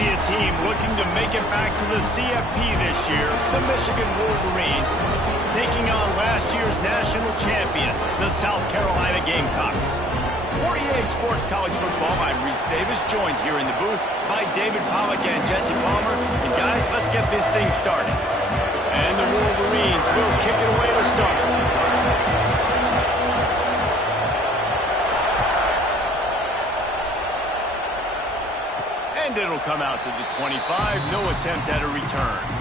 see a team looking to make it back to the CFP this year, the Michigan Wolverines, taking on last year's national champions, the South Carolina Gamecocks. For EA Sports College Football, I'm Reese Davis, joined here in the booth by David Pollack and Jesse Palmer. And guys, let's get this thing started. And the Wolverines will kick it away to start. And it'll come out to the 25, no attempt at a return.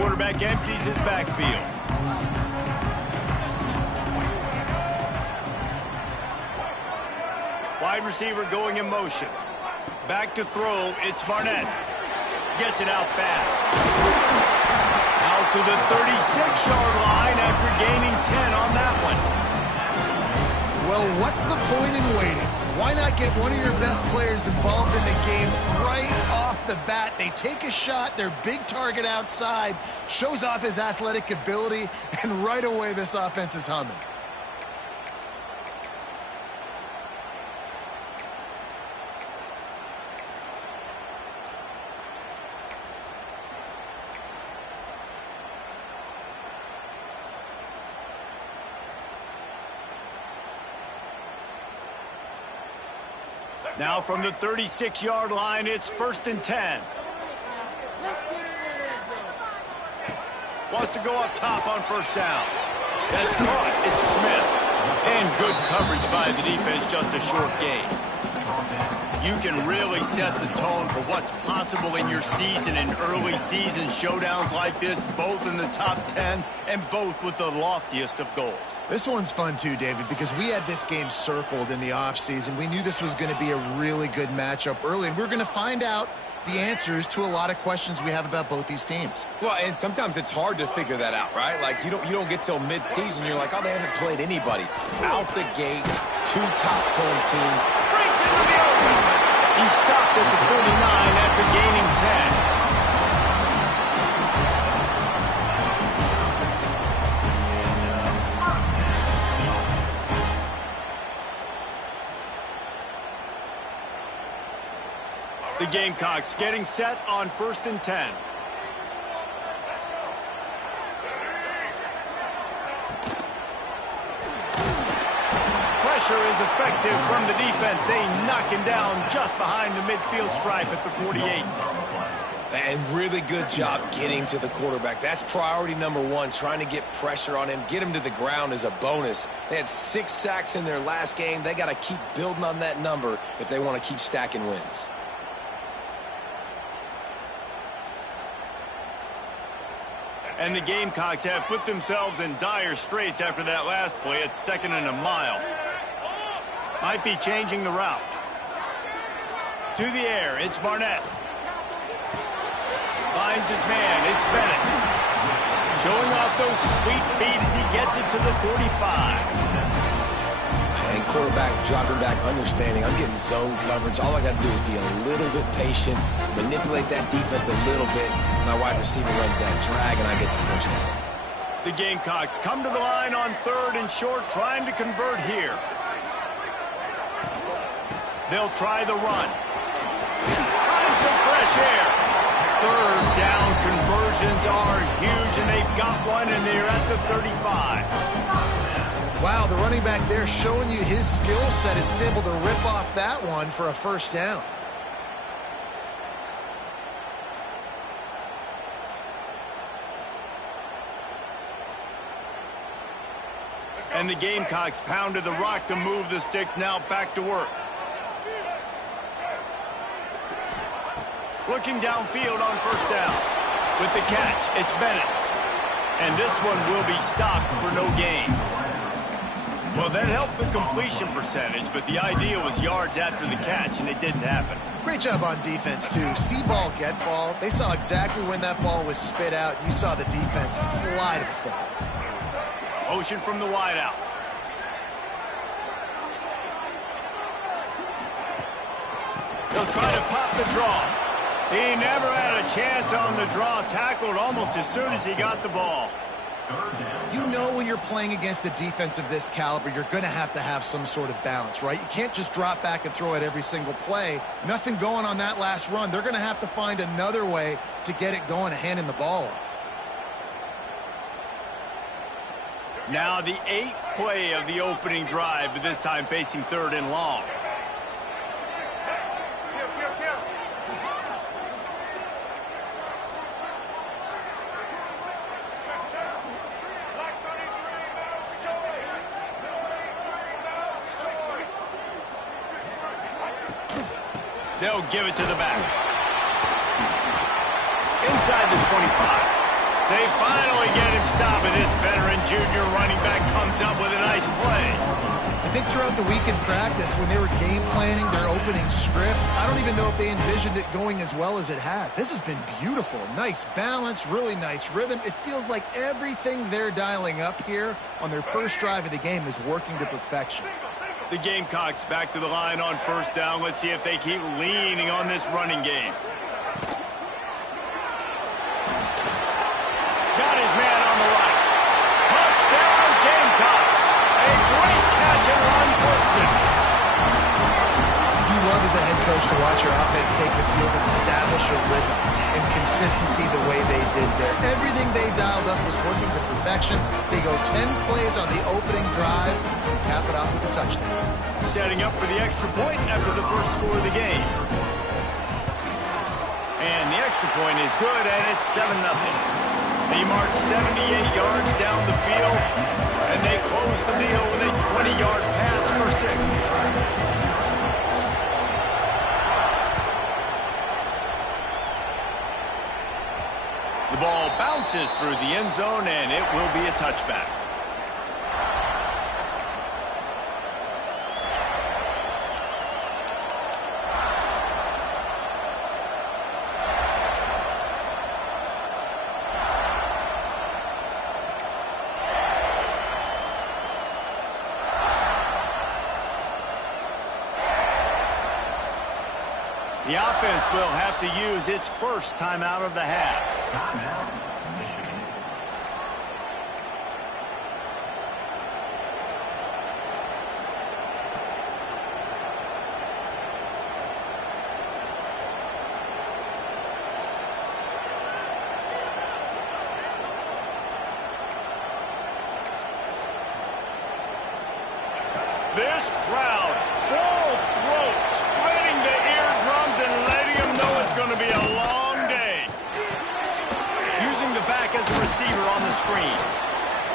Quarterback empties his backfield. Wide receiver going in motion. Back to throw, it's Barnett. Gets it out fast. Out to the 36-yard line after gaining 10 on that one. Well, what's the point in waiting? Why not get one of your best players involved in the game right off the bat? They take a shot, their big target outside, shows off his athletic ability, and right away this offense is humming. Now from the 36-yard line, it's 1st and 10. Wants to go up top on 1st down. That's caught. It's Smith. And good coverage by the defense, just a short gain. You can really set the tone for what's possible in your season in early season showdowns like this, both in the top 10 and both with the loftiest of goals. This one's fun too, David, because we had this game circled in the offseason. We knew this was going to be a really good matchup early, and we're going to find out the answers to a lot of questions we have about both these teams. Well, and sometimes it's hard to figure that out, right? Like, you don't get till mid-season, you're like, oh, they haven't played anybody. Out the gates, 2 top 10 teams. Breaks into the open. He stopped at the 49 after gaining 10. The Gamecocks getting set on 1st and 10. Pressure is effective from the defense. They knock him down just behind the midfield stripe at the 48. And really good job getting to the quarterback. That's priority number 1, trying to get pressure on him. Get him to the ground as a bonus. They had 6 sacks in their last game. They got to keep building on that number if they want to keep stacking wins. And the Gamecocks have put themselves in dire straits after that last play. It's 2nd and a mile. Might be changing the route. To the air, it's Barnett. Finds his man, it's Bennett. Showing off those sweet feet as he gets it to the 45. And quarterback dropping back, understanding I'm getting zone coverage. All I got to do is be a little bit patient, manipulate that defense a little bit. My wide receiver runs that drag, and I get the 1st down. The Gamecocks come to the line on 3rd and short, trying to convert here. They'll try the run. Find some fresh air. 3rd down conversions are huge, and they've got one, and they're at the 35. Wow, the running back there showing you his skill set is able to rip off that one for a 1st down. And the Gamecocks pounded the rock to move the sticks, now back to work. Looking downfield on 1st down. With the catch, it's Bennett. And this one will be stopped for no gain. Well, that helped the completion percentage, but the idea was yards after the catch, and it didn't happen. Great job on defense, too. See ball, get ball. They saw exactly when that ball was spit out. You saw the defense fly to the football. Motion from the wideout. They'll try to pop the draw. He never had a chance on the draw. Tackled almost as soon as he got the ball. You know when you're playing against a defense of this caliber, you're going to have some sort of balance, right? You can't just drop back and throw it every single play. Nothing going on that last run. They're going to have to find another way to get it going and handing the ball off. Now the 8th play of the opening drive, but this time facing 3rd and long. They'll give it to the back. Inside the 25. They finally get him stopped, and this veteran junior running back comes up with a nice play. I think throughout the week in practice, when they were game planning their opening script, I don't even know if they envisioned it going as well as it has. This has been beautiful. Nice balance, really nice rhythm. It feels like everything they're dialing up here on their first drive of the game is working to perfection. The Gamecocks back to the line on 1st down. Let's see if they keep leaning on this running game. Got his man on the right. Touchdown, Gamecocks. A great catch and run for 6. You love as a head coach to watch your offense take the field and establish a rhythm and consistency the way they did there. Everything they dialed up was working to perfection. They go 10 plays on the opening drive and cap it off with a touchdown. Setting up for the extra point after the first score of the game. And the extra point is good, and it's 7-0. They march 78 yards down the field, and they close the deal with a 20-yard pass for 6. The ball bounces through the end zone, and it will be a touchback. The offense will have to use its first timeout of the half. This crowd, full throat, spreading the eardrums and letting them know it's going to be a long day. Using the back as a receiver on the screen.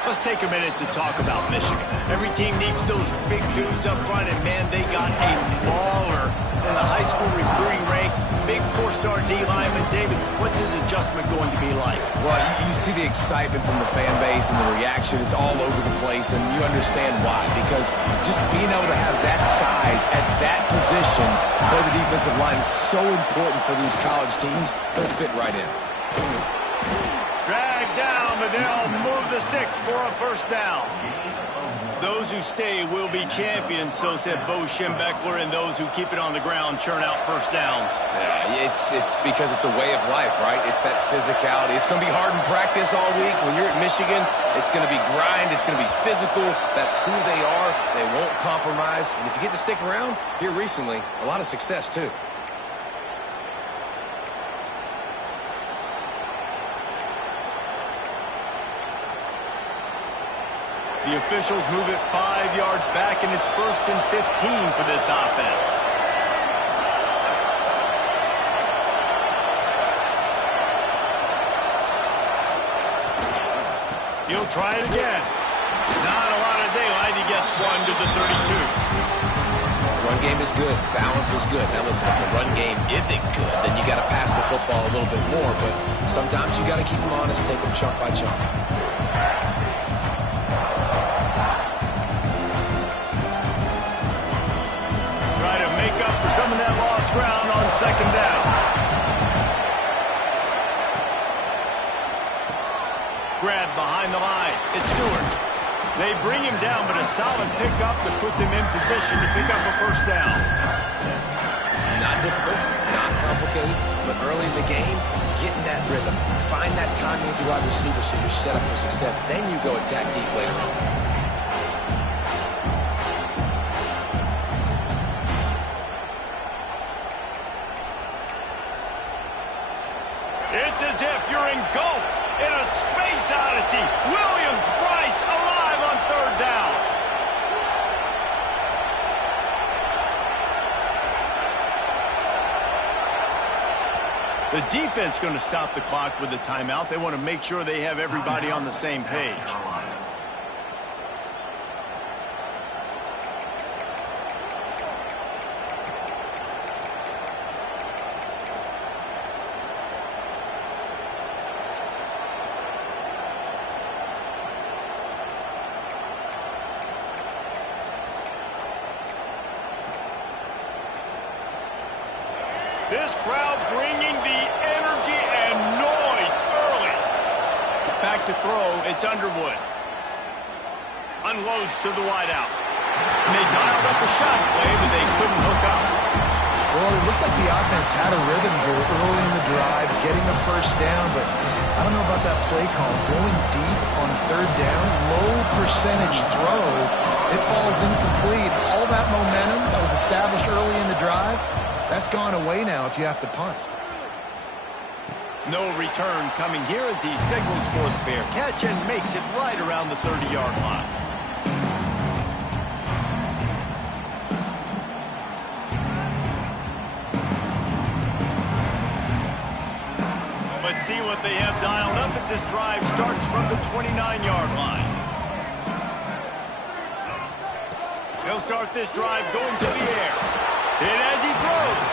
Let's take a minute to talk about Michigan. Every team needs those big dudes up front, and man, they got a baller in the high school recruiting ranks. Big 4-star D lineman. David, what's his adjustment going to be like? Well, you see the excitement from the fan base and the reaction. It's all over the place, and you understand why. Because just being able to have that size at that position, play the defensive line, is so important for these college teams. They'll fit right in. Dragged down, but they'll move the sticks for a 1st down. Those who stay will be champions, so said Bo Schembechler, and those who keep it on the ground churn out 1st downs. Yeah, it's because it's a way of life, right? It's that physicality. It's going to be hard in practice all week. When you're at Michigan, it's going to be grind. It's going to be physical. That's who they are. They won't compromise. And if you get to stick around, here recently, a lot of success, too. The officials move it 5 yards back, and it's 1st and 15 for this offense. He'll try it again. Not a lot of daylight. He gets 1 to the 32. Run game is good. Balance is good. Now listen, if the run game isn't good, then you got to pass the football a little bit more. But sometimes you got to keep them honest, take them chunk by chunk. grab behind the line. It's Stewart. They bring him down, but a solid pickup to put them in position to pick up a first down. Not difficult, not complicated, but early in the game, get in that rhythm. Find that timing with your wide receiver so you're set up for success. Then you go attack deep later on. It's as if you're engulfed in a space odyssey. Williams-Brice alive on third down. The defense going to stop the clock with a timeout. They want to make sure they have everybody on the same page. This crowd bringing the energy and noise early. Back to throw, it's Underwood. Unloads to the wideout. And they dialed up a shot play, but they couldn't hook up. Well, it looked like the offense had a rhythm here early in the drive, getting a first down, but I don't know about that play call. Going deep on third down, low percentage throw, it falls incomplete. All that momentum that was established early in the drive, that's gone away now if you have to punt. No return coming here as he signals for the fair catch and makes it right around the 30-yard line. Let's see what they have dialed up as this drive starts from the 29-yard line. He'll start this drive going to the air. And as he throws,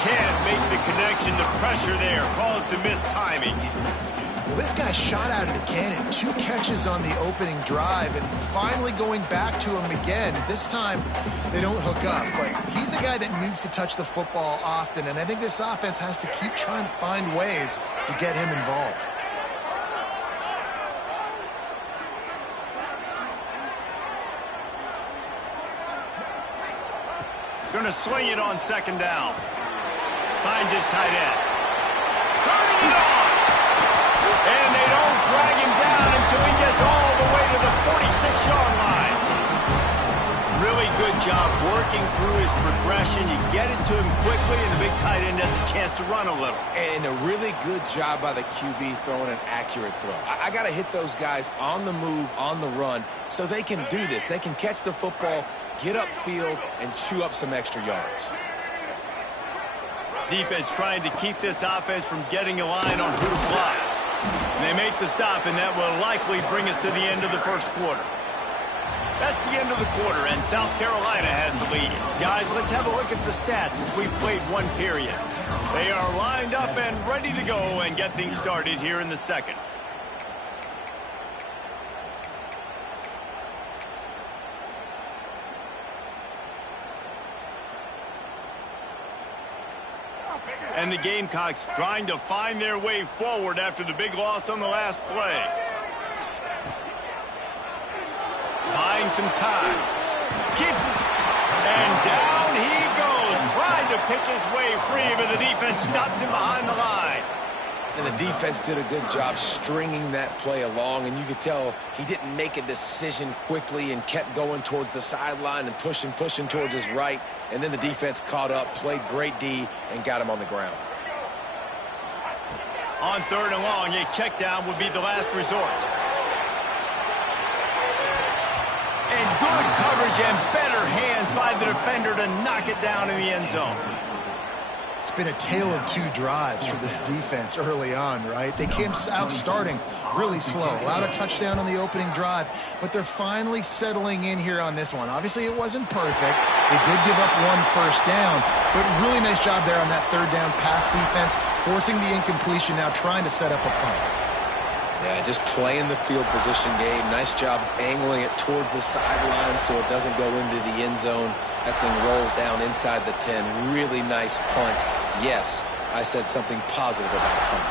can't make the connection. The pressure there caused the missed timing. Well, this guy shot out of the cannon. 2 catches on the opening drive, and finally going back to him again. This time, they don't hook up, but he's a guy that needs to touch the football often, and I think this offense has to keep trying to find ways to get him involved. Going to swing it on second down. Finds his tight end. Turning it on. And they don't drag him down until he gets all the way to the 46-yard line. Really good job working through his progression. You get it to him quickly, and the big tight end has a chance to run a little. And a really good job by the QB throwing an accurate throw. I got to hit those guys on the move, on the run, so they can do this. They can catch the football, get upfield, and chew up some extra yards. Defense trying to keep this offense from getting a line on who to block. And they make the stop, and that will likely bring us to the end of the first quarter. That's the end of the quarter, and South Carolina has the lead. Guys, let's have a look at the stats as we've played one period. They are lined up and ready to go and get things started here in the second. And the Gamecocks trying to find their way forward after the big loss on the last play. Buying some time. Keeps, and down he goes. Trying to pick his way free, but the defense stops him behind the line. And the defense did a good job stringing that play along, and you could tell he didn't make a decision quickly and kept going towards the sideline and pushing towards his right, and then the defense caught up, played great D, and got him on the ground. On third and long, a check down would be the last resort. And good coverage and better hands by the defender to knock it down in the end zone. It's been a tale of 2 drives for this defense early on, right? They came out starting really slow, allowed a touchdown on the opening drive, but they're finally settling in here on this one. Obviously, it wasn't perfect. They did give up 1 first down, but really nice job there on that third down pass defense, forcing the incompletion, now trying to set up a punt. Yeah, just playing the field position game. Nice job angling it towards the sideline so it doesn't go into the end zone. That thing rolls down inside the 10. Really nice punt. Yes, I said something positive about punt.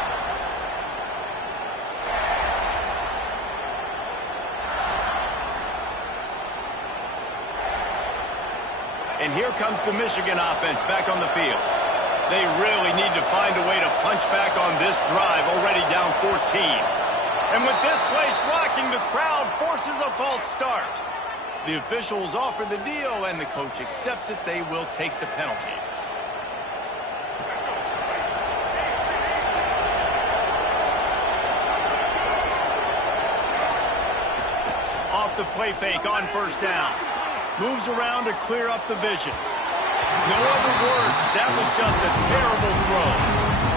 And here comes the Michigan offense back on the field. They really need to find a way to punch back on this drive, already down 14. And with this place rocking, the crowd forces a false start. The officials offer the deal, and the coach accepts it. They will take the penalty. Off the play fake on first down. Moves around to clear up the vision. No other words. That was just a terrible throw.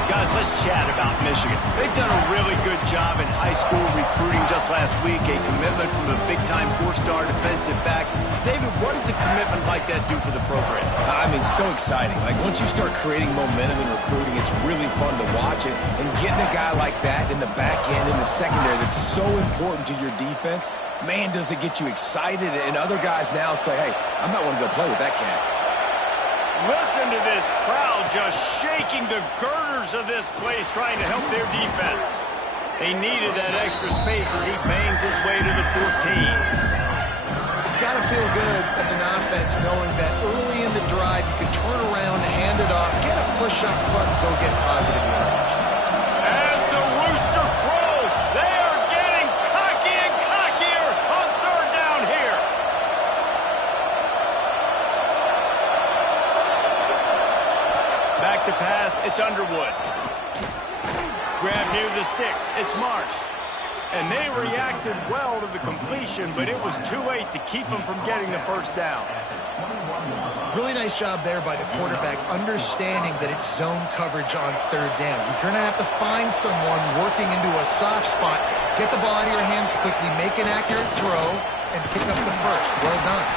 Guys, let's chat about Michigan. They've done a really good job in high school recruiting just last week. A commitment from a big-time four-star defensive back. David, what does a commitment like that do for the program? I mean, so exciting. Like, once you start creating momentum in recruiting, it's really fun to watch it. And getting a guy like that in the back end, in the secondary, that's so important to your defense, man, does it get you excited. And other guys now say, hey, I'm not going to go play with that cat. Listen to this crowd just shaking the girders of this place, trying to help their defense. They needed that extra space as he bangs his way to the 14. It's got to feel good as an offense knowing that early in the drive you can turn around, hand it off, get a push up front, and go get positive yardage. As the rooster crows, they are getting cocky and cockier on third down here. Back to pass, it's Underwood. Grab near the sticks, it's Marsh. And they reacted well to the completion, but it was too late to keep them from getting the first down. Really nice job there by the quarterback, understanding that it's zone coverage on third down. You're going to have to find someone working into a soft spot, get the ball out of your hands quickly, make an accurate throw, and pick up the first. Well done.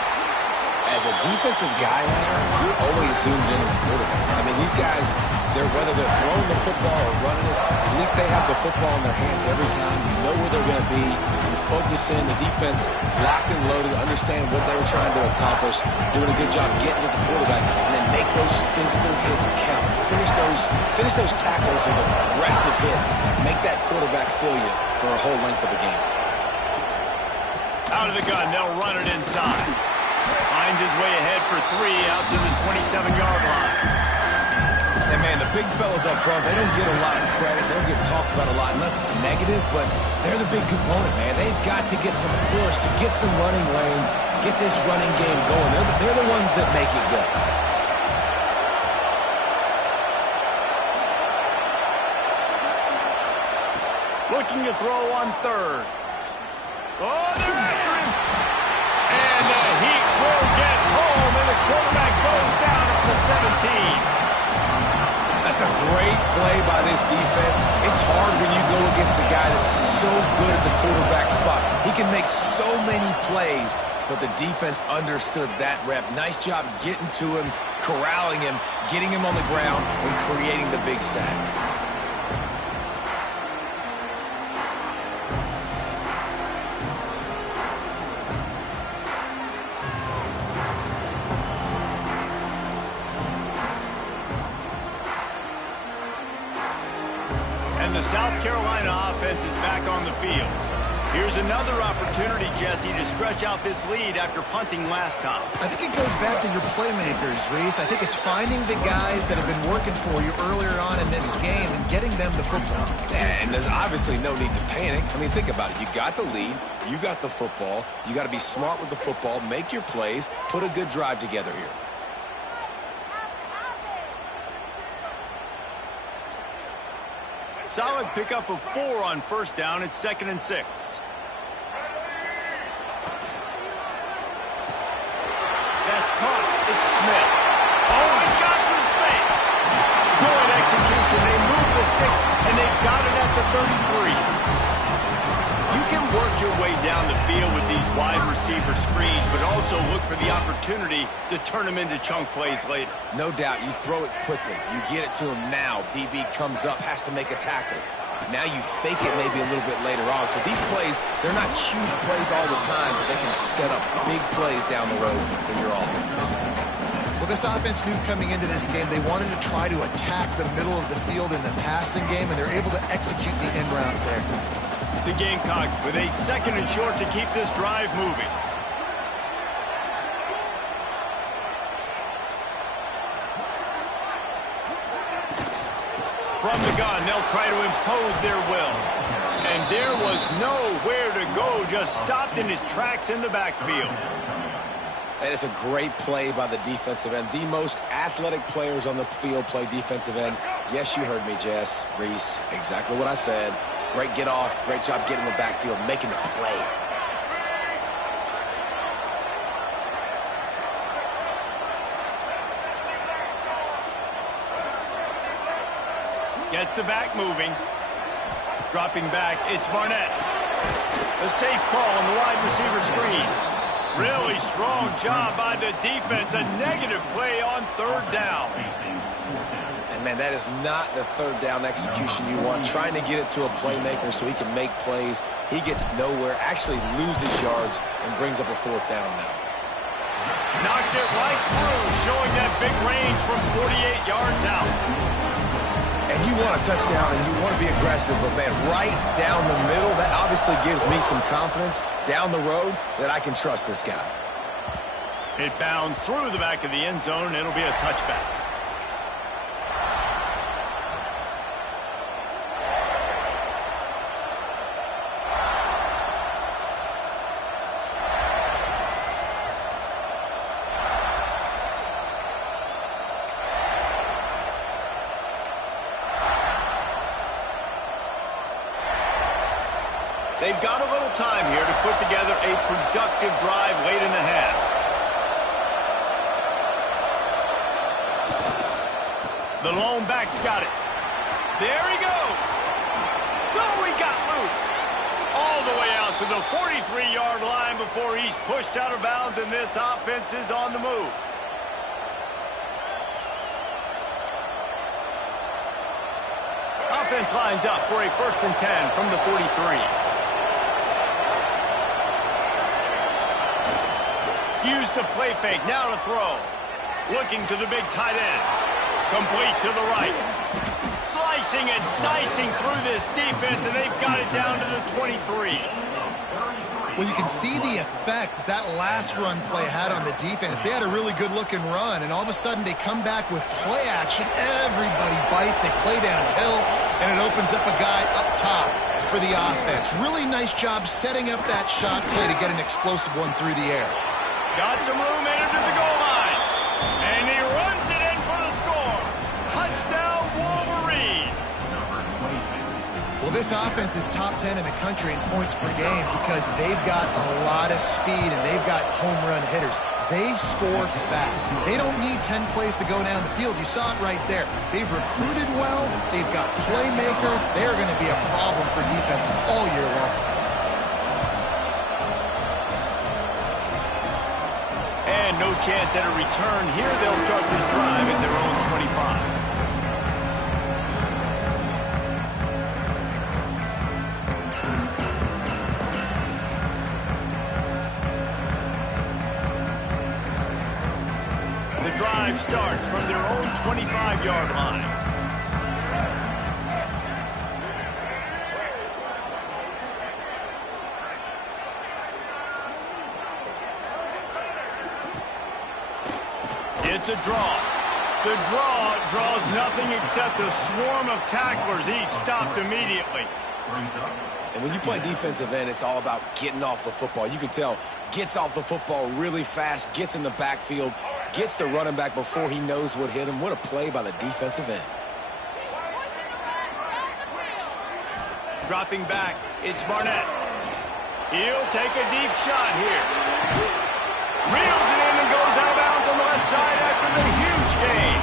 As a defensive guy now, you're always zoomed in on the quarterback. I mean, these guys, whether they're throwing the football or running it, at least they have the football in their hands every time. You know where they're going to be. You focus in. The defense locked and loaded, understand what they were trying to accomplish, doing a good job getting to the quarterback, and then make those physical hits count. Finish those tackles with aggressive hits. Make that quarterback feel you for a whole length of a game. Out of the gun, they'll run it inside. Finds his way ahead for 3 out to the 27-yard line. And, man, the big fellas up front, they don't get a lot of credit. They don't get talked about a lot unless it's negative, but they're the big component, man. They've got to get some push, to get some running lanes, get this running game going. They're the ones that make it go. Looking to throw on third. Oh, they're after him. And the Heat will get home, and the quarterback goes down at the 17. That's a great play by this defense. It's hard when you go against a guy that's so good at the quarterback spot. He can make so many plays, but the defense understood that rep. Nice job getting to him, corralling him, getting him on the ground, and creating the big sack. And the South Carolina offense is back on the field. Here's another opportunity, Jesse, to stretch out this lead after punting last time. I think it goes back to your playmakers, Reese. I think it's finding the guys that have been working for you earlier on in this game and getting them the football. And there's obviously no need to panic. I mean, think about it. You got the lead. You got the football. You got to be smart with the football. Make your plays. Put a good drive together here. Solid pickup of 4 on first down. It's 2nd and 6. That's caught. It's Smith. Oh, he's got some space. Good execution. They move the sticks, and they've got it at the 33. You can work your way down the field with these wide receiver screens, but also look for the opportunity to turn them into chunk plays later. No doubt, you throw it quickly. You get it to him now. DB comes up, has to make a tackle. Now you fake it maybe a little bit later on. So these plays, they're not huge plays all the time, but they can set up big plays down the road for your offense. Well, this offense knew coming into this game they wanted to try to attack the middle of the field in the passing game, and they're able to execute the end route there. The Gamecocks with a 2nd and short to keep this drive moving. try to impose their will. And there was nowhere to go, just stopped in his tracks in the backfield. And it's a great play by the defensive end. The most athletic players on the field play defensive end. Yes, you heard me, Jess, Reese. Exactly what I said. Great get off. Great job getting the backfield, making the play. Gets the back moving. Dropping back, it's Barnett. A safe call on the wide receiver screen. Really strong job by the defense. A negative play on third down. And, man, that is not the third down execution you want. Trying to get it to a playmaker so he can make plays. He gets nowhere, actually loses yards, and brings up a fourth down now. Knocked it right through, showing that big range from 48 yards out. And you want a touchdown and you want to be aggressive, but, man, right down the middle, that obviously gives me some confidence down the road that I can trust this guy. It bounds through the back of the end zone, and it'll be a touchback. They've got a little time here to put together a productive drive late in the half. The lone back's got it. There he goes. Oh, he got loose. All the way out to the 43-yard line before he's pushed out of bounds, and this offense is on the move. Offense lines up for a 1st and 10 from the 43. Use the play fake, now to throw. Looking to the big tight end. Complete to the right. Slicing and dicing through this defense, and they've got it down to the 23. Well, you can see the effect that last run play had on the defense. They had a really good-looking run, and all of a sudden they come back with play action. Everybody bites. They play downhill, and it opens up a guy up top for the offense. Really nice job setting up that shot play to get an explosive one through the air. Got some room headed to the goal line. And he runs it in for the score. Touchdown, Wolverines. Well, this offense is top 10 in the country in points per game because they've got a lot of speed and they've got home run hitters. They score fast. They don't need 10 plays to go down the field. You saw it right there. They've recruited well. They've got playmakers. They're going to be a problem for defenses all year long. And no chance at a return here. They'll start this drive at their own 25. The drive starts from their own 25-yard line. It's a draw. The draw draws nothing except a swarm of tacklers. He's stopped immediately. And when you play defensive end, it's all about getting off the football. You can tell, gets off the football really fast, gets in the backfield, gets the running back before he knows what hit him. What a play by the defensive end. Dropping back, it's Barnett. He'll take a deep shot here. Reels it in and goes out of bounds on the left side after the huge gain.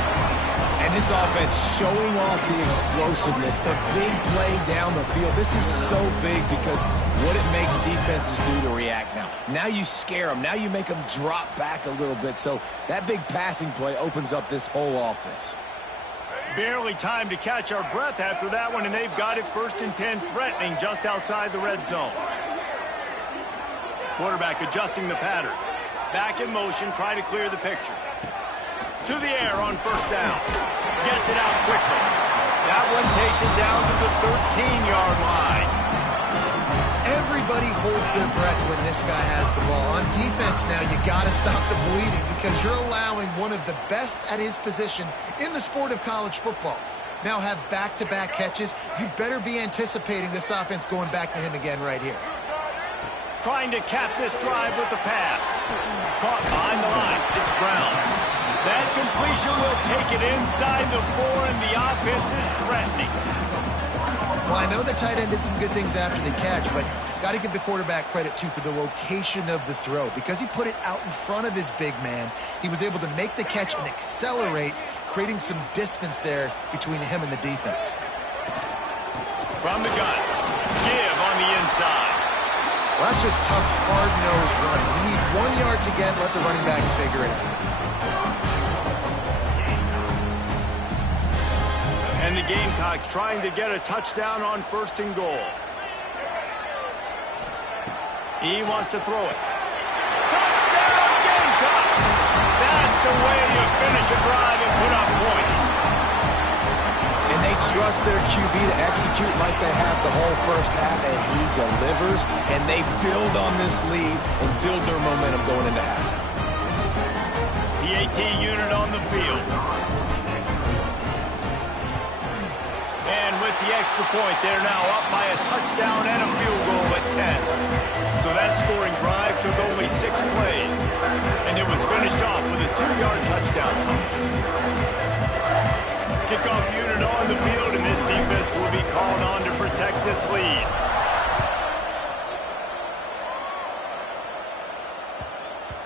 And this offense showing off the explosiveness, the big play down the field. This is so big because what it makes defenses do to react now. Now you scare them. Now you make them drop back a little bit. So that big passing play opens up this whole offense. Barely time to catch our breath after that one, and they've got it 1st and 10, threatening just outside the red zone. Quarterback adjusting the pattern. Back in motion, trying to clear the picture. To the air on 1st down. Gets it out quickly. That one takes it down to the 13-yard line. Everybody holds their breath when this guy has the ball. On defense now, you got to stop the bleeding because you're allowing one of the best at his position in the sport of college football. now have back-to-back catches. You better be anticipating this offense going back to him again right here. Trying to cap this drive with the pass. Caught behind the line. It's Brown. That completion will take it inside the 4, and the offense is threatening. Well, I know the tight end did some good things after the catch, but got to give the quarterback credit, too, for the location of the throw. Because he put it out in front of his big man, he was able to make the catch and accelerate, creating some distance there between him and the defense. From the gun. Give on the inside. Well, that's just tough, hard-nosed running. You need 1 yard to get, let the running back figure it out. And the Gamecocks trying to get a touchdown on 1st and goal. He wants to throw it. Touchdown, Gamecocks! That's the way you finish a drive and put up points. And they trust their QB to execute like they have the whole first half, and he delivers, and they build on this lead and build their momentum going into halftime. PAT unit on the field. And with the extra point, they're now up by a touchdown and a field goal at 10. So that scoring drive took only 6 plays, and it was finished off with a 2-yard touchdown toss. Kickoff unit on the field, and this defense will be called on to protect this lead.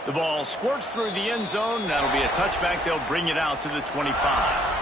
The ball squirts through the end zone. That'll be a touchback. They'll bring it out to the 25.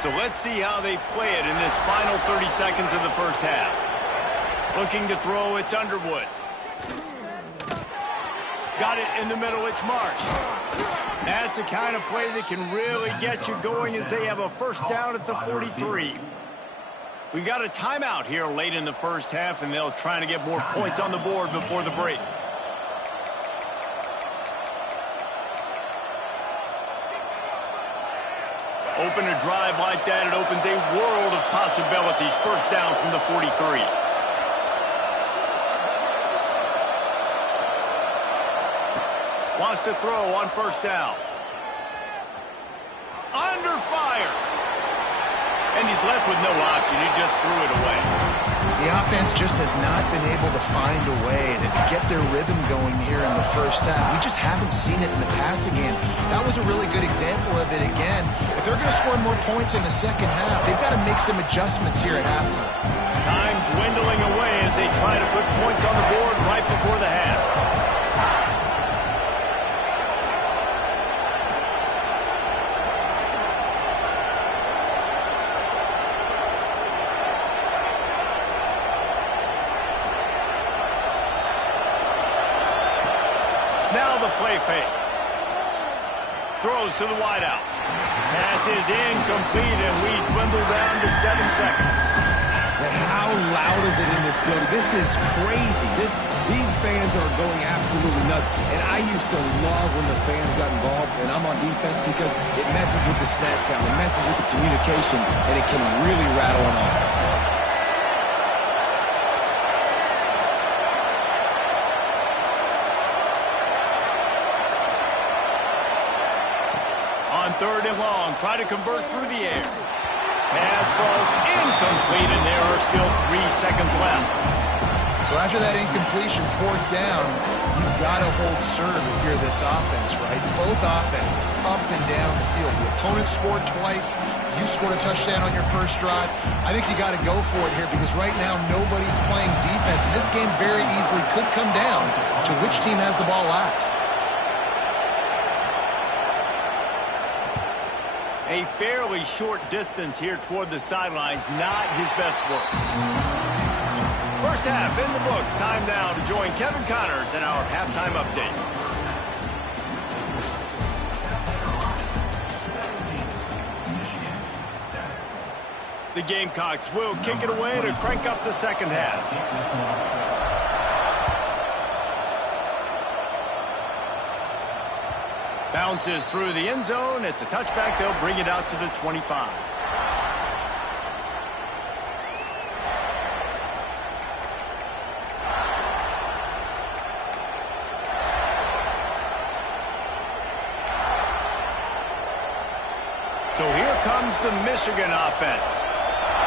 So let's see how they play it in this final 30 seconds of the first half. Looking to throw, it's Underwood. Got it in the middle, it's Marsh. That's the kind of play that can really get you going as they have a first down at the 43. We got a timeout here late in the first half, and they'll try to get more points on the board before the break. Open a drive like that, it opens a world of possibilities. First down from the 43. Wants to throw on first down. Under fire. And he's left with no option. He just threw it away. The offense just has not been able to find a way to get their rhythm going here in the first half. We just haven't seen it in the passing game. That was a really good example of it again. If they're going to score more points in the second half, they've got to make some adjustments here at halftime. Time dwindling away as they try to put points on the board right before the half. Now the play fake. Throws to the wideout. Pass is incomplete, and we dwindle down to 7 seconds. And how loud is it in this building? This is crazy. These fans are going absolutely nuts. And I used to love when the fans got involved, and I'm on defense because it messes with the snap count, it messes with the communication, and it can really rattle an offense. On 3rd and long, try to convert through the air. Pass falls incomplete, and there are still 3 seconds left. So after that incompletion, 4th down, you've got to hold serve if you're this offense, right? Both offenses up and down the field. The opponent scored twice. You scored a touchdown on your first drive. I think you got to go for it here because right now nobody's playing defense. And this game very easily could come down to which team has the ball last. A fairly short distance here toward the sidelines, not his best work. First half in the books. Time now to join Kevin Connors in our halftime update. The Gamecocks will kick it away to crank up the second half. Bounces through the end zone. It's a touchback. They'll bring it out to the 25. So here comes the Michigan offense.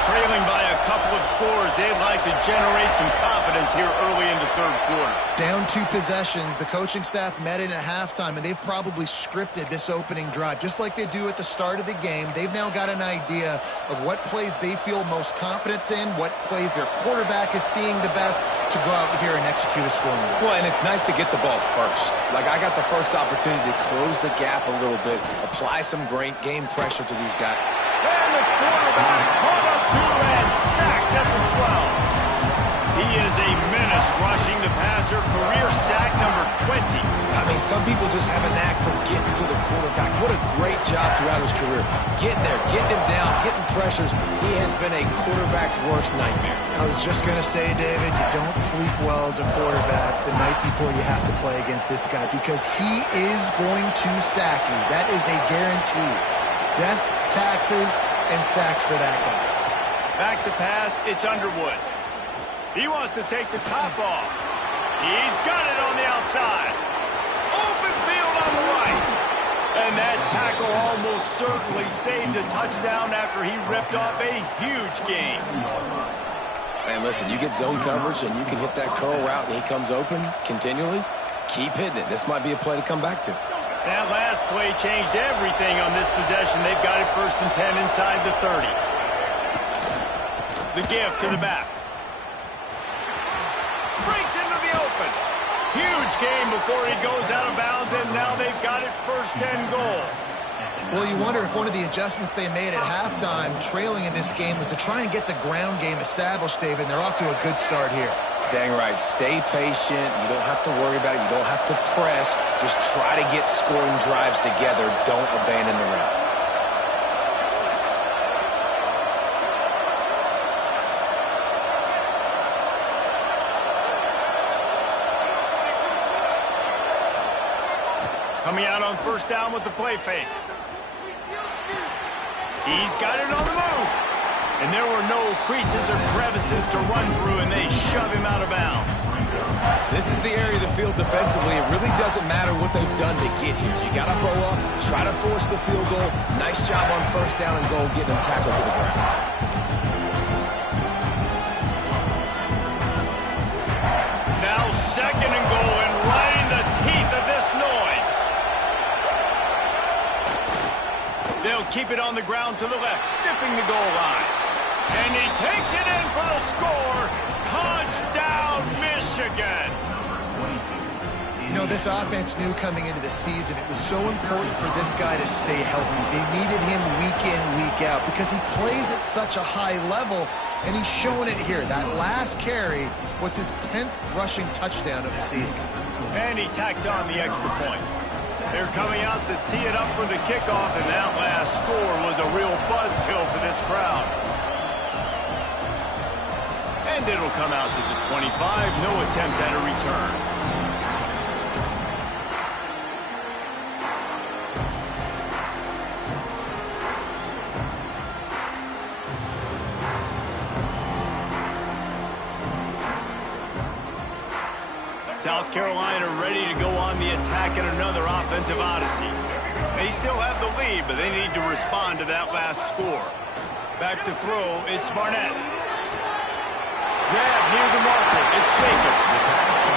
Trailing by a couple of scores, they'd like to generate some confidence here early in the 3rd quarter. Down 2 possessions, the coaching staff met in at halftime, and they've probably scripted this opening drive. Just like they do at the start of the game, they've now got an idea of what plays they feel most confident in, what plays their quarterback is seeing the best to go out here and execute a scoring drive. Well, and it's nice to get the ball first. Like, I got the first opportunity to close the gap a little bit, apply some great game pressure to these guys. And the quarterback caught up to and sacked at the 12. He is a menace rushing the passer, career sack number 20. I mean, some people just have a knack for getting to the quarterback. What a great job throughout his career. Getting there, getting him down, getting pressures. He has been a quarterback's worst nightmare. I was just going to say, David, you don't sleep well as a quarterback the night before you have to play against this guy because he is going to sack you. That is a guarantee. Death, taxes, and sacks for that guy. Back to pass, it's Underwood. He wants to take the top off. He's got it on the outside. Open field on the right. And that tackle almost certainly saved a touchdown after he ripped off a huge gain. Man, listen, you get zone coverage and you can hit that curl route and he comes open continually. Keep hitting it. This might be a play to come back to. That last play changed everything on this possession. They've got it 1st and 10 inside the 30. The give to the back. Breaks into the open. Huge gain before he goes out of bounds, and now they've got it 1st and goal. Well, you wonder if one of the adjustments they made at halftime, trailing in this game, was to try and get the ground game established, David, and they're off to a good start here. Dang right. Stay patient. You don't have to worry about it. You don't have to press. Just try to get scoring drives together. Don't abandon the run. Coming out on 1st down with the play fake. He's got it on the move. And there were no creases or crevices to run through, and they shove him out of bounds. This is the area of the field defensively. It really doesn't matter what they've done to get here. You got to blow up, try to force the field goal. Nice job on 1st down and goal, getting them tackled to the ground. Now 2nd and goal, and right in the teeth of this noise. They'll keep it on the ground to the left, stiffing the goal line. And he takes it in for the score. Touchdown, Michigan. You know, this offense knew coming into the season it was so important for this guy to stay healthy. They needed him week in, week out because he plays at such a high level, and he's showing it here. That last carry was his 10th rushing touchdown of the season. And he tacks on the extra point. They're coming out to tee it up for the kickoff, and that last score was a real buzzkill for this crowd. And it'll come out to the 25. No attempt at a return. South Carolina ready to go on the attack in another offensive odyssey. They still have the lead, but they need to respond to that last score. Back to throw, it's Barnett. Grab near the marker, it's Jacobs.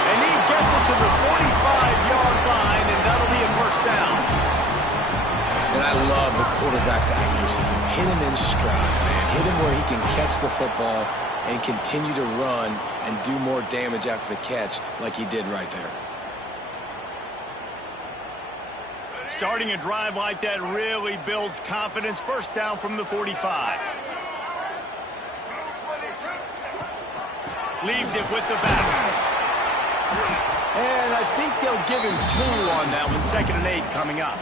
And he gets it to the 45-yard line, and that'll be a first down. And I love the quarterback's accuracy. Hit him in stride, man. Hit him where he can catch the football and continue to run and do more damage after the catch like he did right there. Starting a drive like that really builds confidence. First down from the 45. Leaves it with the back. And I think they'll give him 2 on that one. 2nd and 8 coming up.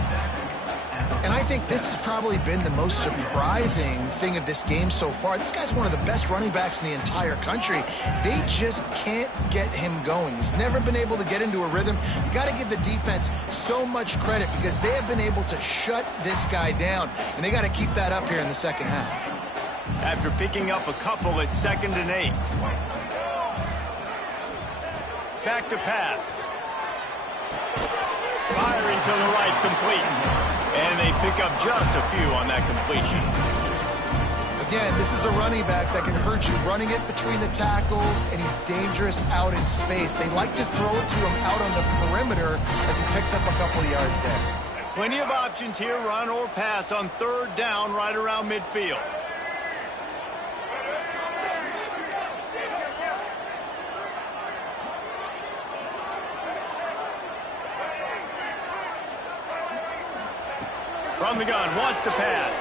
And I think this has probably been the most surprising thing of this game so far. This guy's one of the best running backs in the entire country. They just can't get him going. He's never been able to get into a rhythm. You got to give the defense so much credit because they have been able to shut this guy down. And they got to keep that up here in the second half. After picking up a couple at 2nd and 8. Back to pass. Firing to the right, complete. And they pick up just a few on that completion. Again, this is a running back that can hurt you running it between the tackles, and he's dangerous out in space. They like to throw it to him out on the perimeter as he picks up a couple of yards there. Plenty of options here, run or pass on 3rd down right around midfield. From the gun, wants to pass.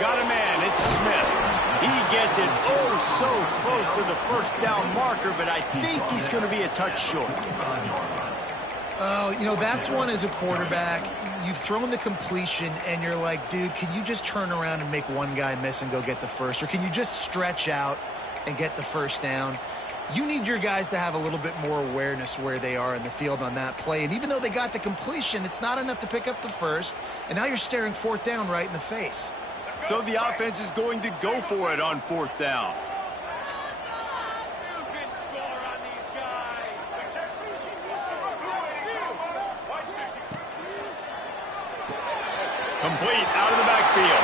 Got a man, it's Smith. He gets it so close to the first down marker, but I think he's going to be a touch short. Oh, you know, that's one as a quarterback. You've thrown the completion, and you're like, dude, can you just turn around and make one guy miss and go get the first? Or can you just stretch out and get the first down? You need your guys to have a little bit more awareness where they are in the field on that play. And even though they got the completion, it's not enough to pick up the first. And now you're staring 4th down right in the face. So the offense is going to go for it on 4th down. Complete out of the backfield.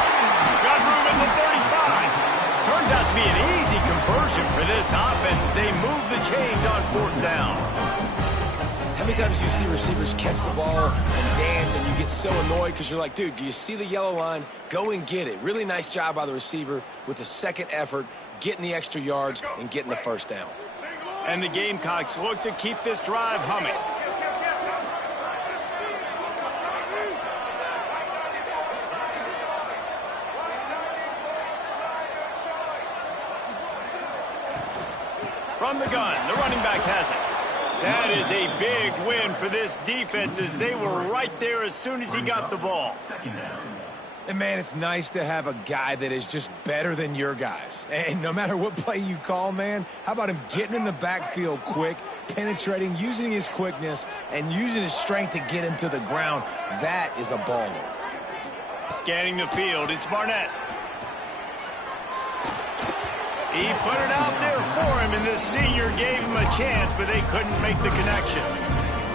Got room in the 35. Turns out to be an easy conversion for this offense as they move the chains on 4th down. How many times do you see receivers catch the ball and dance and you get so annoyed because you're like, dude, do you see the yellow line? Go and get it. Really nice job by the receiver with the second effort, getting the extra yards and getting the first down. And the Gamecocks look to keep this drive humming. From the gun, the running back has it. That is a big win for this defense as they were right there as soon as he got the ball. And, man, it's nice to have a guy that is just better than your guys. And no matter what play you call, man, how about him getting in the backfield quick, penetrating, using his quickness, and using his strength to get him to the ground? That is a baller. Scanning the field, it's Barnett. He put it out there for him, and the senior gave him a chance, but they couldn't make the connection.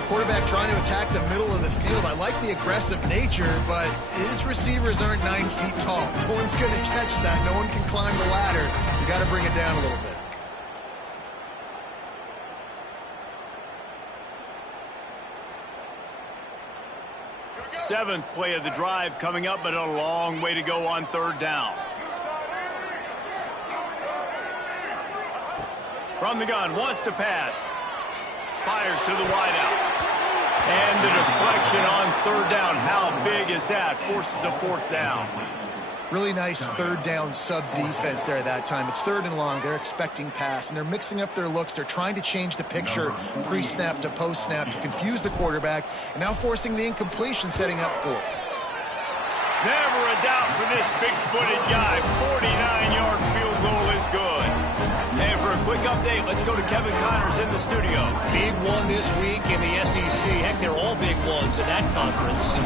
Quarterback trying to attack the middle of the field. I like the aggressive nature, but his receivers aren't 9 feet tall. No one's going to catch that. No one can climb the ladder. You got to bring it down a little bit. Seventh play of the drive coming up, but a long way to go on 3rd down. From the gun, wants to pass. Fires to the wideout. And the deflection on 3rd down. How big is that? Forces a 4th down. Really nice third down sub defense there that time. It's 3rd and long. They're expecting pass, and they're mixing up their looks. They're trying to change the picture pre-snap to post-snap to confuse the quarterback, and now forcing the incompletion, setting up 4th. Never a doubt for this big-footed guy. 49-yard field goal is good. And for a quick update, let's go to Kevin Connors in the studio. Big one this week in the SEC. Heck, they're all big ones in that conference.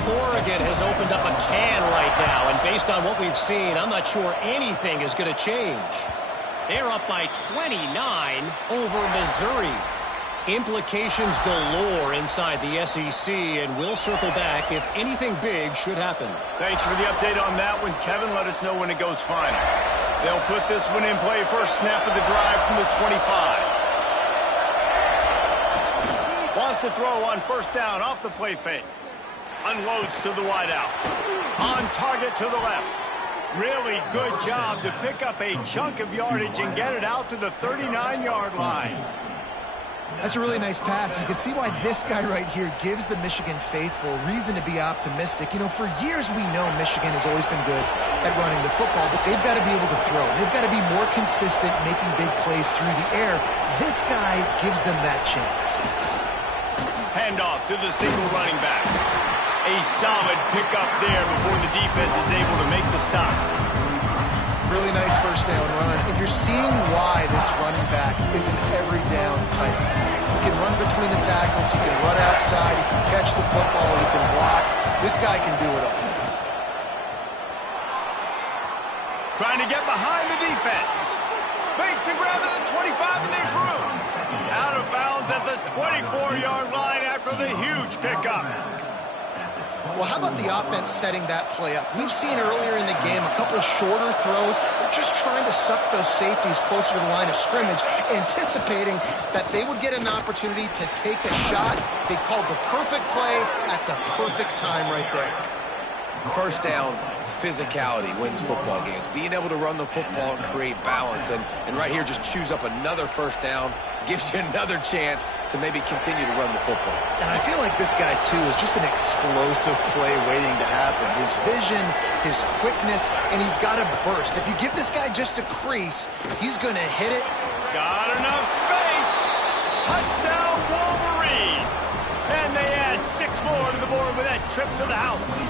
Oregon has opened up a can right now, and based on what we've seen, I'm not sure anything is going to change. They're up by 29 over Missouri. Implications galore inside the SEC, and we'll circle back if anything big should happen. Thanks for the update on that one, Kevin. Let us know when it goes final. They'll put this one in play. First snap of the drive from the 25. Wants to throw on first down off the play fake. Unloads to the wideout. On target to the left. Really good job to pick up a chunk of yardage and get it out to the 39-yard line. That's a really nice pass. You can see why this guy right here gives the Michigan faithful reason to be optimistic. You know, for years we know Michigan has always been good at running the football, but they've got to be able to throw. They've got to be more consistent making big plays through the air. This guy gives them that chance. Handoff to the single running back. A solid pickup there before the defense is able to make the stop. Really nice first down run, and you're seeing why this running back is an every down type. He can run between the tackles, he can run outside, he can catch the football, he can block. This guy can do it all. Trying to get behind the defense. Makes a grab at the 25, and there's room. Out of bounds at the 24-yard line after the huge pickup. Well, how about the offense setting that play up? We've seen earlier in the game a couple of shorter throws. They're just trying to suck those safeties closer to the line of scrimmage, anticipating that they would get an opportunity to take a shot. They called the perfect play at the perfect time right there. First down, physicality wins football games. Being able to run the football and create balance. And right here, just choose up another first down. Gives you another chance to maybe continue to run the football. And I feel like this guy, too, is just an explosive play waiting to happen. His vision, his quickness, and he's got a burst. If you give this guy just a crease, he's going to hit it. Got enough space. Touchdown, Wolverines. And they add 6 more to the board with that trip to the house.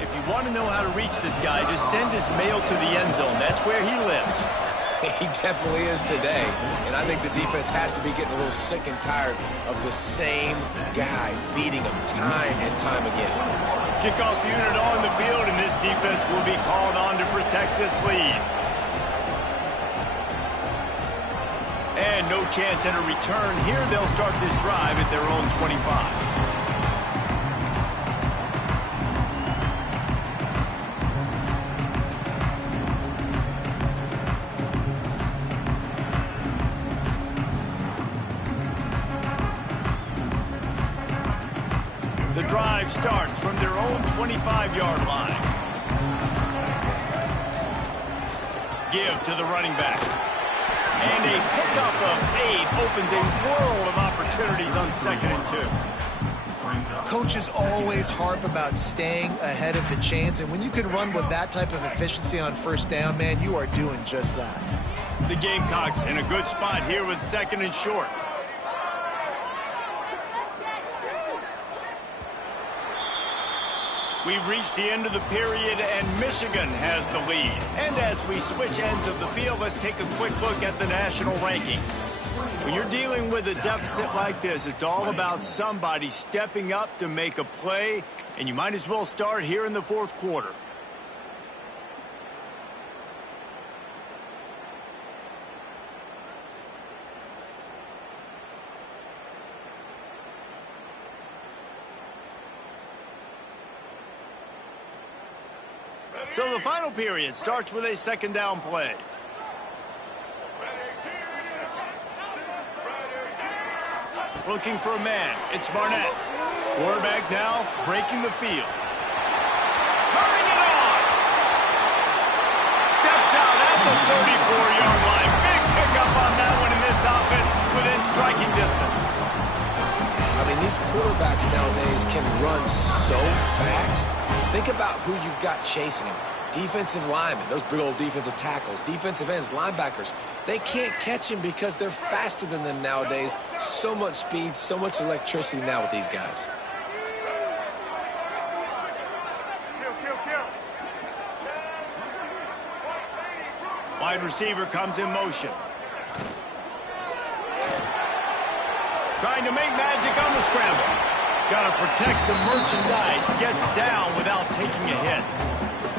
If you want to know how to reach this guy, just send his mail to the end zone. That's where he lives. He definitely is today. And I think the defense has to be getting a little sick and tired of the same guy beating them time and time again. Kickoff unit on the field, and this defense will be called on to protect this lead. And no chance at a return here. They'll start this drive at their own 25. The drive starts from their own 25-yard line. Give to the running back. And a pickup of 8 opens a world of opportunities on 2nd and 2. Coaches always harp about staying ahead of the chains, and when you can run with that type of efficiency on first down, man, you are doing just that. The Gamecocks in a good spot here with 2nd and short. We've reached the end of the period, and Michigan has the lead. And as we switch ends of the field, let's take a quick look at the national rankings. When you're dealing with a deficit like this, it's all about somebody stepping up to make a play, and you might as well start here in the 4th quarter. So the final period starts with a 2nd down play. Looking for a man. It's Barnett. Quarterback now breaking the field. Turning it on. Steps out at the 34-yard line. Big pickup on that one in this offense within striking distance. I mean, these these quarterbacks nowadays can run so fast. Think about who you've got chasing him. Defensive linemen, those big old defensive tackles, defensive ends, linebackers. They can't catch him because they're faster than them nowadays. So much speed, so much electricity now with these guys. Wide receiver comes in motion. Trying to make magic on the scramble. Got to protect the merchandise. Gets down without taking a hit.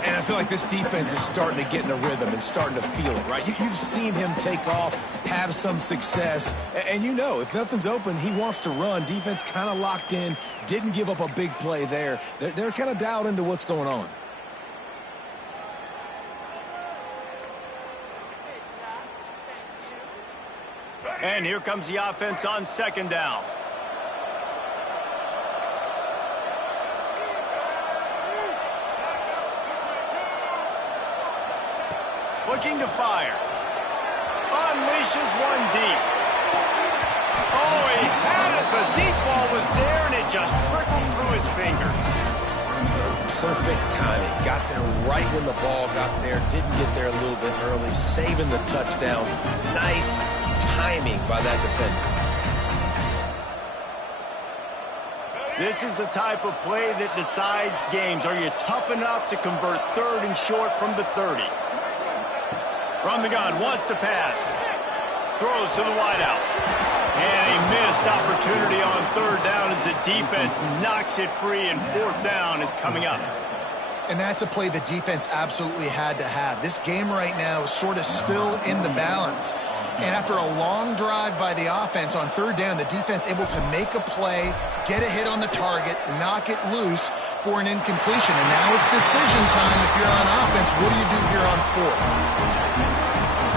And I feel like this defense is starting to get in a rhythm and starting to feel it, right? You've seen him take off, have some success. And you know, if nothing's open, he wants to run. Defense kind of locked in, didn't give up a big play there. They're kind of dialed into what's going on. And here comes the offense on second down. Looking to fire. Unleashes one deep. Oh, he had it. The deep ball was there, and it just trickled through his fingers. Perfect timing. Got there right when the ball got there. Didn't get there a little bit early. Saving the touchdown. Nice timing by that defender. This is the type of play that decides games. Are you tough enough to convert third and short from the 30? From the gun, wants to pass. Throws to the wideout. And a missed opportunity on third down as the defense knocks it free, and fourth down is coming up. And that's a play the defense absolutely had to have. This game right now is sort of still in the balance. And after a long drive by the offense on third down, the defense able to make a play, get a hit on the target, knock it loose for an incompletion. And now it's decision time if you're on offense. What do you do here on fourth?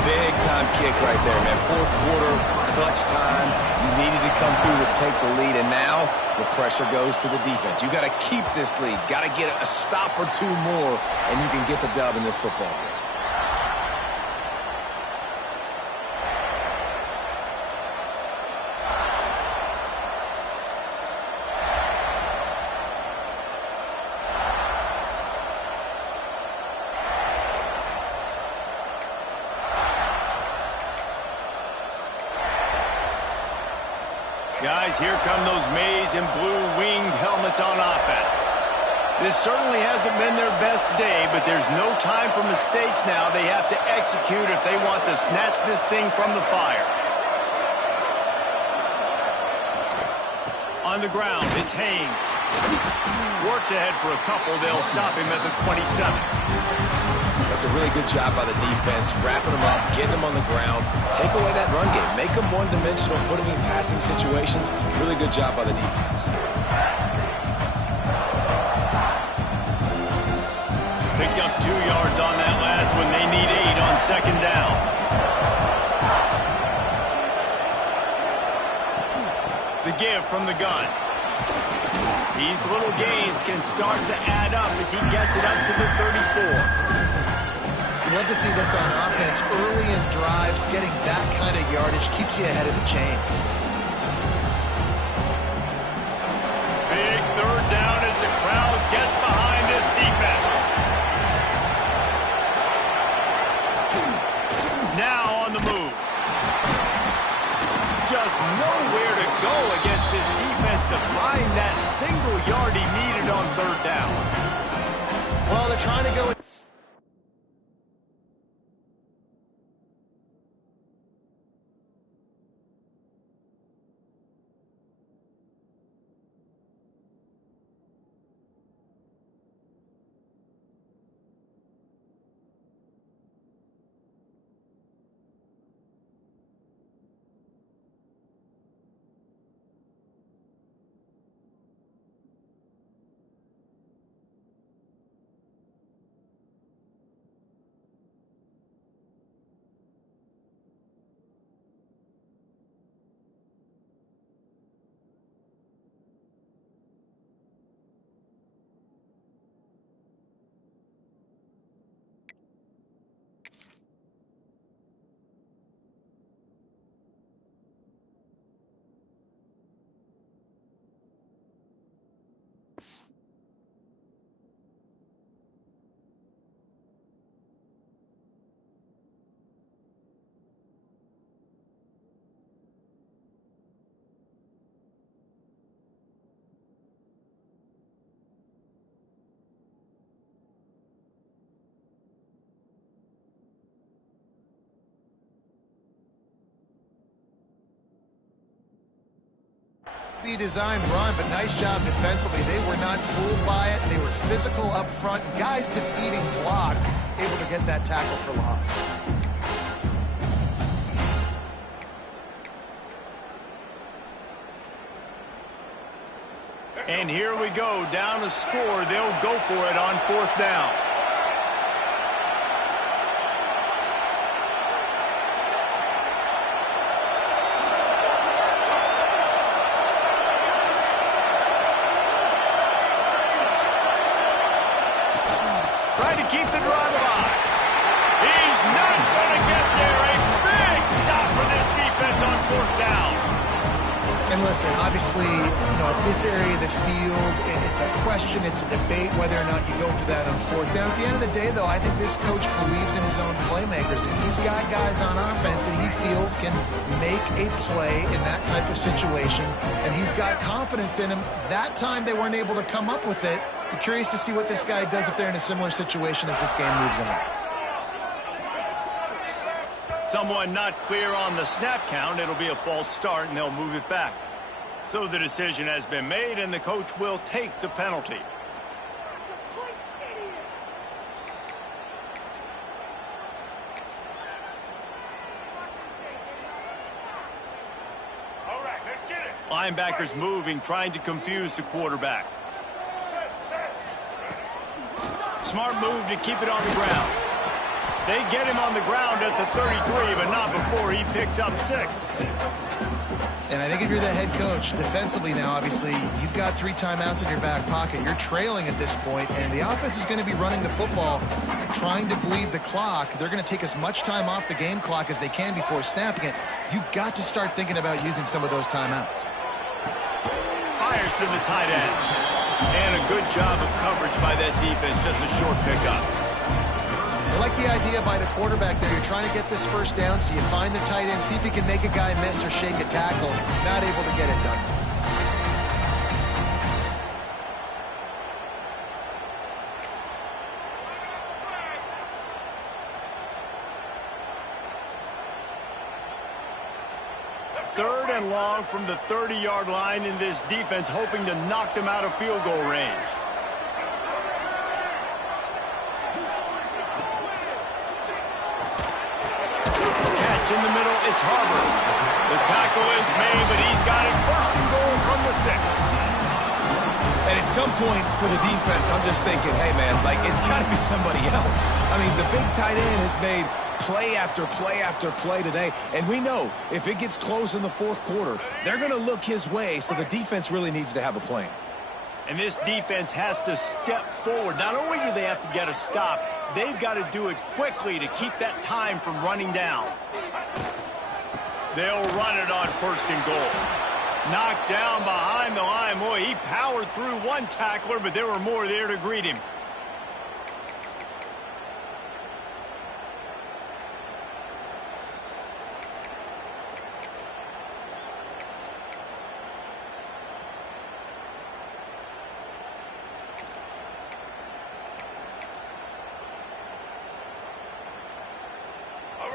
Big time kick right there, man. Fourth quarter, clutch time. You needed to come through to take the lead, and now the pressure goes to the defense. You got to keep this lead. Got to get a stop or two more, and you can get the dub in this football game. Guys, here come those maize and blue winged helmets on offense. This certainly hasn't been their best day, but there's no time for mistakes now. They have to execute if they want to snatch this thing from the fire. On the ground, it's Haynes. Works ahead for a couple. They'll stop him at the 27. That's a really good job by the defense, wrapping them up, getting them on the ground, take away that run game, make them one-dimensional, put them in passing situations. Really good job by the defense. Picked up 2 yards on that last one. They need 8 on second down. The give from the gun. These little gains can start to add up as he gets it up to the 34. You love to see this on offense early in drives. Getting that kind of yardage keeps you ahead of the chains. Big third down as the crowd gets behind this defense. Now on the move. Just nowhere to go against this defense to find that single yard he needed on third down. Well, they're trying to go... be designed run, but nice job defensively. They were not fooled by it. They were physical up front. Guys defeating blocks, able to get that tackle for loss. And here we go, down to score. They'll go for it on 4th down. Trying to keep the drive alive. He's not going to get there. A big stop for this defense on 4th down. And listen, obviously, at this area of the field, it's a question, it's a debate whether or not you go for that on 4th down. At the end of the day, though, I think this coach believes in his own playmakers, and he's got guys on offense that he feels can make a play in that type of situation, and he's got confidence in him. That time they weren't able to come up with it. I'm curious to see what this guy does if they're in a similar situation as this game moves on. Someone not clear on the snap count. It'll be a false start, and they'll move it back. So the decision has been made, and the coach will take the penalty. All right, let's get it. Linebackers moving, trying to confuse the quarterback. Smart move to keep it on the ground. They get him on the ground at the 33, but not before he picks up 6. And I think if you're the head coach, defensively now, obviously, you've got 3 timeouts in your back pocket. You're trailing at this point, and the offense is going to be running the football, trying to bleed the clock. They're going to take as much time off the game clock as they can before snapping it. You've got to start thinking about using some of those timeouts. Fires to the tight end. And a good job of coverage by that defense, just a short pickup. I like the idea by the quarterback there. You're trying to get this 1st down, so you find the tight end, see if he can make a guy miss or shake a tackle. Not able to get it done. Third and long from the 30-yard line in this defense, hoping to knock them out of field goal range. In the middle, it's Harbour. The tackle is made, but he's got it 1st and goal from the 6. And at some point for the defense, I'm just thinking, hey, man, it's got to be somebody else. I mean, the big tight end has made play after play after play today, and we know if it gets close in the 4th quarter, they're going to look his way, so the defense really needs to have a plan. And this defense has to step forward. Not only do they have to get a stop, they've got to do it quickly to keep that time from running down. They'll run it on 1st and goal. Knocked down behind the line. Boy, he powered through one tackler, but there were more there to greet him.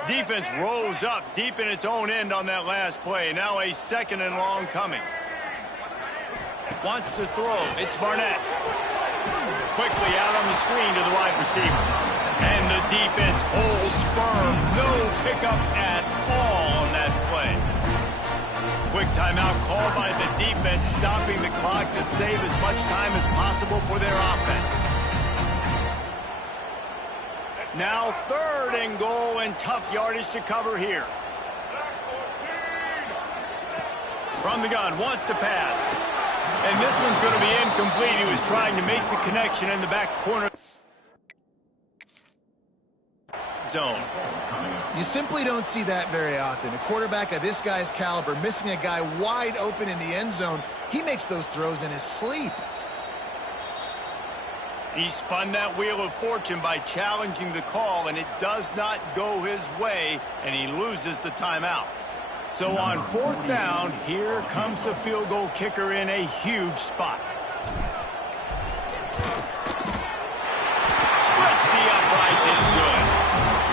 Defense rose up deep in its own end on that last play. Now a 2nd and long coming. Wants to throw. It's Barnett. Quickly out on the screen to the wide receiver. And the defense holds firm. No pickup at all on that play. Quick timeout called by the defense, stopping the clock to save as much time as possible for their offense. Now 3rd and goal, and tough yardage to cover here. From the gun, wants to pass. And this one's going to be incomplete. He was trying to make the connection in the back corner zone. You simply don't see that very often. A quarterback of this guy's caliber missing a guy wide open in the end zone. He makes those throws in his sleep. He spun that wheel of fortune by challenging the call, and it does not go his way, and he loses the timeout. So on 4th down, here comes the field goal kicker in a huge spot. Splits the uprights, it's good.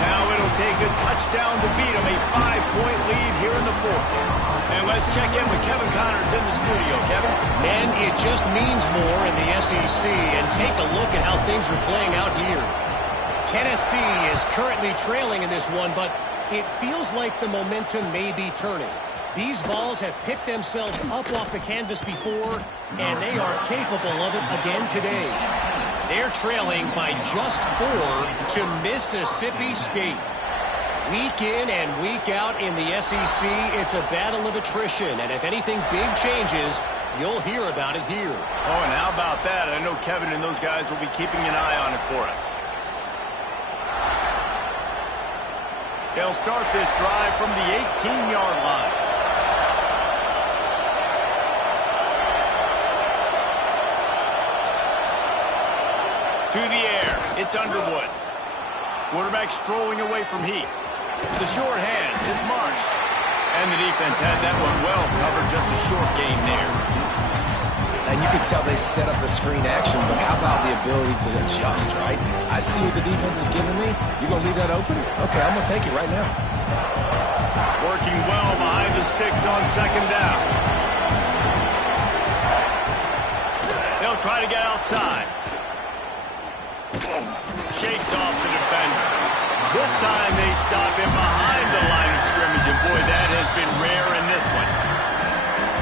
Now it'll take a touchdown to beat him, a 5-point lead here in the 4th. And let's check in with Kevin Connors in the studio. Kevin? Man, it just means more in the SEC, and take a look at how things are playing out here. Tennessee is currently trailing in this one, but it feels like the momentum may be turning. These balls have picked themselves up off the canvas before, and they are capable of it again today. They're trailing by just 4 to Mississippi State. Week in and week out in the SEC, it's a battle of attrition, and if anything big changes, you'll hear about it here. Oh, and how about that? I know Kevin and those guys will be keeping an eye on it for us. They'll start this drive from the 18-yard line. To the air, it's Underwood. Quarterback strolling away from Heath. The short hand, it's Marsh. And the defense had that one well covered, just a short gain there. And you can tell they set up the screen action, but how about the ability to adjust, right? I see what the defense is giving me. You're going to leave that open? Okay, I'm going to take it right now. Working well behind the sticks on second down. They'll try to get outside. Shakes off the defender. This time they stop him behind the line of scrimmage, and boy, that has been rare in this one.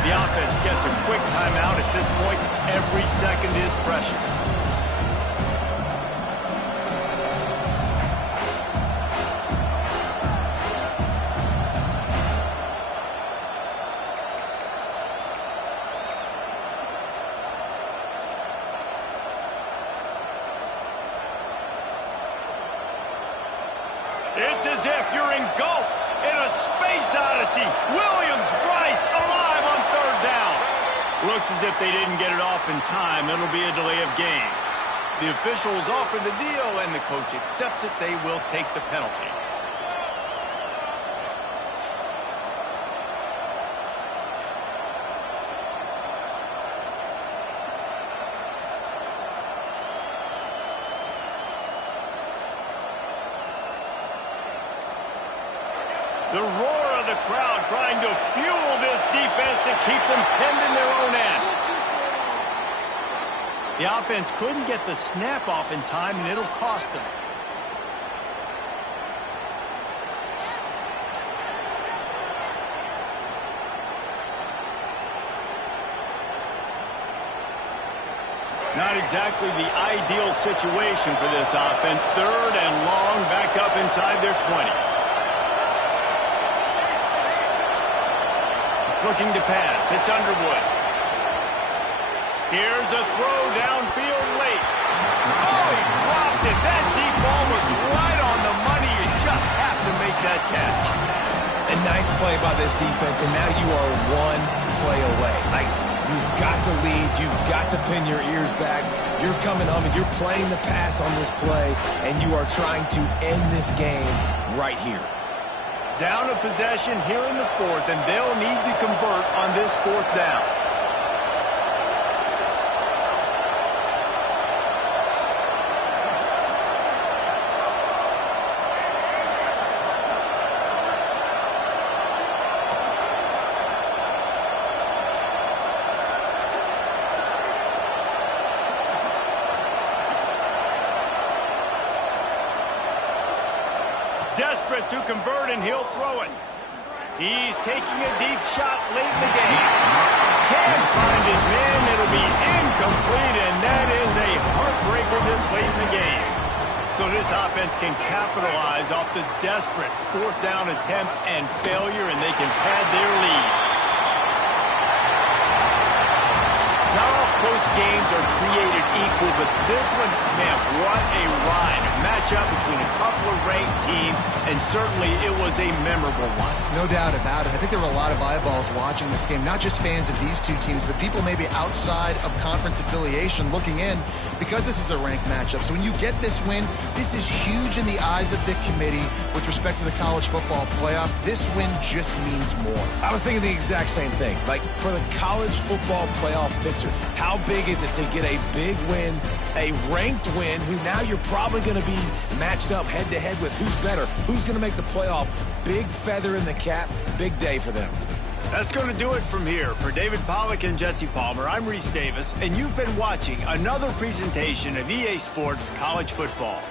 The offense gets a quick timeout at this point. Every second is precious. It's as if you're engulfed in a space odyssey. Williams, Bryce, alive on third down. Looks as if they didn't get it off in time. It'll be a delay of game. The officials offer the deal, and the coach accepts it. They will take the penalty. The roar of the crowd trying to fuel this defense to keep them pinned in their own end. The offense couldn't get the snap off in time, and it'll cost them. Not exactly the ideal situation for this offense. Third and long, back up inside their 20s. Looking to pass. It's Underwood. Here's a throw downfield late. Oh, he dropped it. That deep ball was right on the money. You just have to make that catch. A nice play by this defense, and now you are one play away. Like, you've got the lead. You've got to pin your ears back. You're coming home, and you're playing the pass on this play, and you are trying to end this game right here. Down a possession here in the fourth, and they'll need to convert on this fourth down. Desperate to convert, and he'll throw it. He's taking a deep shot late in the game. Can't find his man. It'll be incomplete, and that is a heartbreaker this late in the game. So this offense can capitalize off the desperate fourth down attempt and failure, and they can pad their lead. Not all close games are created equal, but this one, man, what a ride. A matchup between a couple of ranked teams, and certainly it was a memorable one. No doubt about it. I think there were a lot of eyeballs watching this game, not just fans of these two teams, but people maybe outside of conference affiliation looking in because this is a ranked matchup. So when you get this win, this is huge in the eyes of the committee with respect to the college football playoff. This win just means more. I was thinking the exact same thing. Like, for the college football playoff picture, how big is it to get a big win, a ranked win, who now you're probably going to be matched up head-to-head with who's better, who's going to make the playoff. Big feather in the cap, big day for them. That's going to do it from here. For David Pollack and Jesse Palmer, I'm Reese Davis, and you've been watching another presentation of EA Sports College Football.